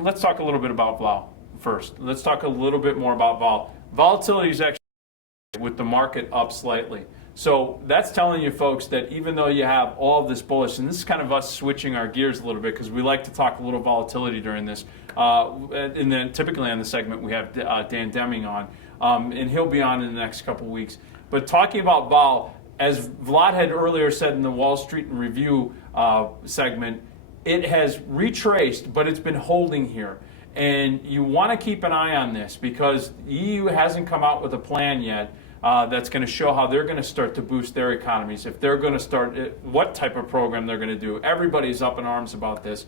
Let's talk a little bit about vol first. Let's talk a little bit more about vol. Volatility is actually with the market up slightly. So that's telling you folks that even though you have all of this bullish, and this is kind of us switching our gears a little bit because we like to talk a little volatility during this. And then typically on the segment we have Dan Deming on, and he'll be on in the next couple weeks. But talking about vol, as Vlad had earlier said in the Wall Street in Review segment, it has retraced, but it's been holding here. And you want to keep an eye on this because the EU hasn't come out with a plan yet that's going to show how they're going to start to boost their economies. If they're going to start, what type of program they're going to do. Everybody's up in arms about this.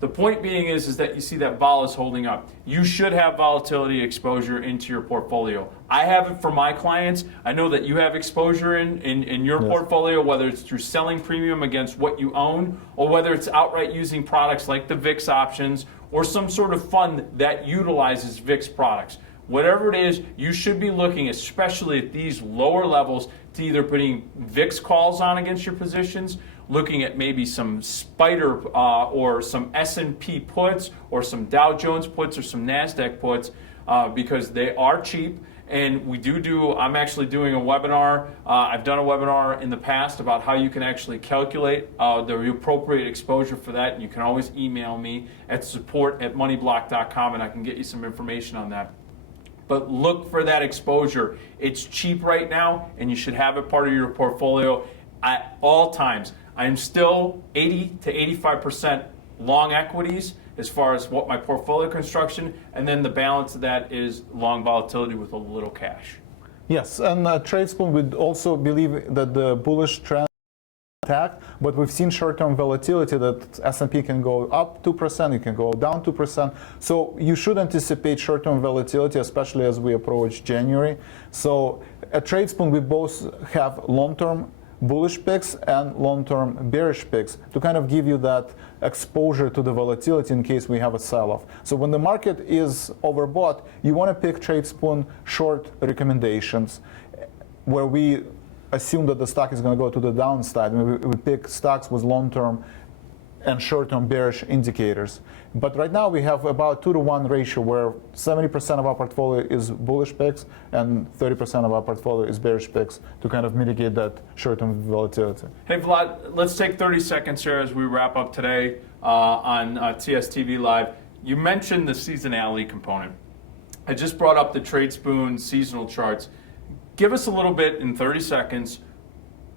The point being is that you see that vol is holding up. You should have volatility exposure into your portfolio. I have it for my clients. I know that you have exposure in your portfolio, whether it's through selling premium against what you own, or whether it's outright using products like the VIX options, or some sort of fund that utilizes VIX products. Whatever it is, you should be looking, especially at these lower levels, to either putting VIX calls on against your positions, looking at maybe some spider or some S&P puts or some Dow Jones puts or some NASDAQ puts because they are cheap. And I'm actually doing a webinar. I've done a webinar in the past about how you can actually calculate the appropriate exposure for that. And you can always email me at support@moneyblock.com and I can get you some information on that. But look for that exposure. It's cheap right now and you should have it part of your portfolio at all times. I'm still 80 to 85% long equities as far as what my portfolio construction, and then the balance of that is long volatility with a little cash. Yes, and Tradespoon would also believe that the bullish trend is intact, but we've seen short-term volatility that S&P can go up 2%, it can go down 2%. So you should anticipate short-term volatility, especially as we approach January. So at Tradespoon, we both have long-term bullish picks and long-term bearish picks to kind of give you that exposure to the volatility in case we have a sell-off. So when the market is overbought, you want to pick Tradespoon short recommendations where we assume that the stock is going to go to the downside, and we pick stocks with long-term and short-term bearish indicators. But right now we have about 2-to-1 ratio where 70% of our portfolio is bullish picks and 30% of our portfolio is bearish picks to kind of mitigate that short-term volatility. Hey Vlad, let's take 30 seconds here as we wrap up today on TSTV Live. You mentioned the seasonality component. I just brought up the Tradespoon seasonal charts. Give us a little bit in 30 seconds,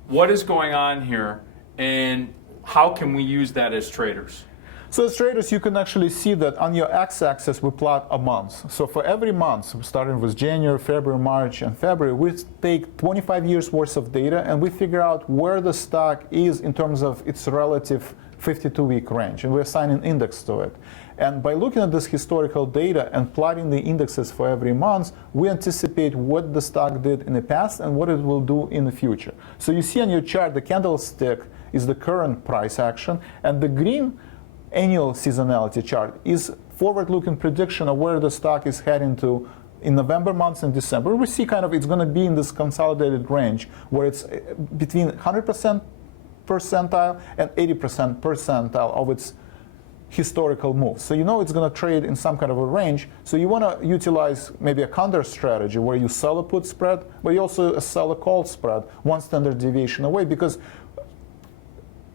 what is going on here and how can we use that as traders? So as traders, you can actually see that on your x-axis we plot a month. So for every month, starting with January, February, March, and February, we take 25 years worth of data and we figure out where the stock is in terms of its relative 52-week range, and we assign an index to it. And by looking at this historical data and plotting the indexes for every month, we anticipate what the stock did in the past and what it will do in the future. So you see on your chart, the candlestick is the current price action, and the green annual seasonality chart is forward-looking prediction of where the stock is heading to in November months and December. We see kind of it's going to be in this consolidated range where it's between 100% percentile and 80% percentile of its historical moves. So you know it's going to trade in some kind of a range. So you want to utilize maybe a counter strategy where you sell a put spread, but you also sell a call spread, one standard deviation away, because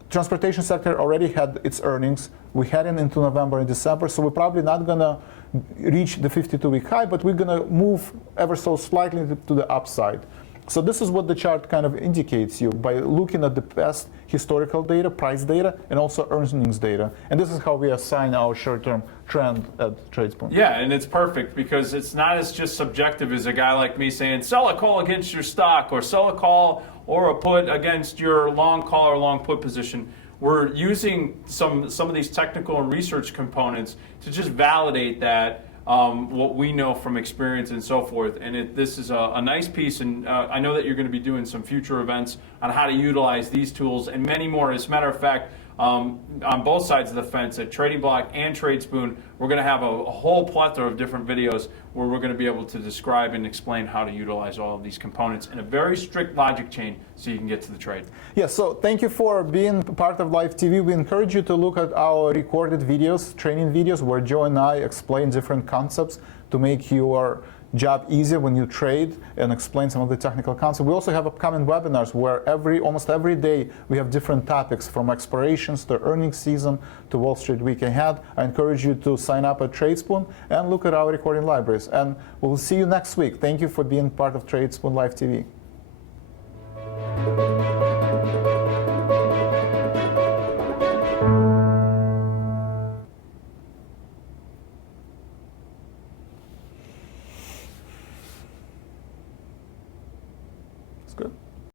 transportation sector already had its earnings. We're heading into November and December, so we're probably not going to reach the 52-week high, but we're going to move ever so slightly to the upside. So this is what the chart kind of indicates you by looking at the past historical data, price data, and also earnings data. And this is how we assign our short-term trend at Tradespoon. Yeah, and it's perfect because it's not as just subjective as a guy like me saying, sell a call against your stock or sell a call or a put against your long call or long put position. We're using some of these technical and research components to just validate that what we know from experience and so forth. And this is a nice piece, and I know that you're going to be doing some future events on how to utilize these tools and many more. As a matter of fact, on both sides of the fence at Trading Block and Tradespoon. We're going to have a whole plethora of different videos where we're going to be able to describe and explain how to utilize all of these components in a very strict logic chain so you can get to the trade. Yeah, so thank you for being part of Live TV. We encourage you to look at our recorded videos, training videos, where Joe and I explain different concepts to make your job easier when you trade and explain some of the technical concepts. We also have upcoming webinars where almost every day we have different topics, from expirations to earnings season to Wall Street week ahead. I encourage you to sign up at Tradespoon and look at our recording libraries. And we'll see you next week. Thank you for being part of Tradespoon Live TV.